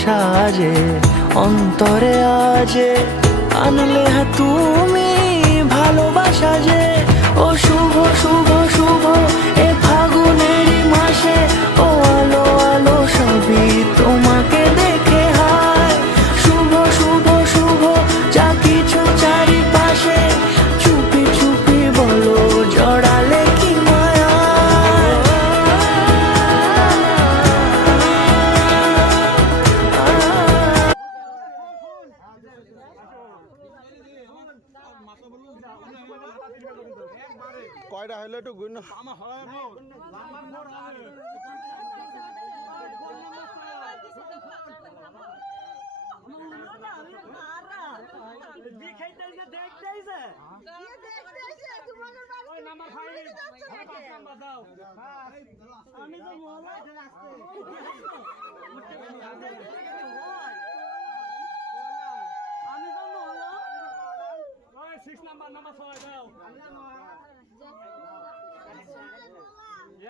সাজে অন্তরে আজে আনলে তুমি ভালোবাসা যে। ও শুভ শুভ শুভ এ ফাগুনেরই মাসে, ও আলো আলো সবই তোমাকে দেখে হায়। শুভ শুভ শুভ যা কিছু চারিপাশে, চুপি চুপি বলো জড়ালে কি মায়া। কয়টা হইলো একটু গুণ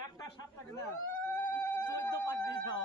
একটা 7 টাকা না 14 পাক দিয়ে খাও।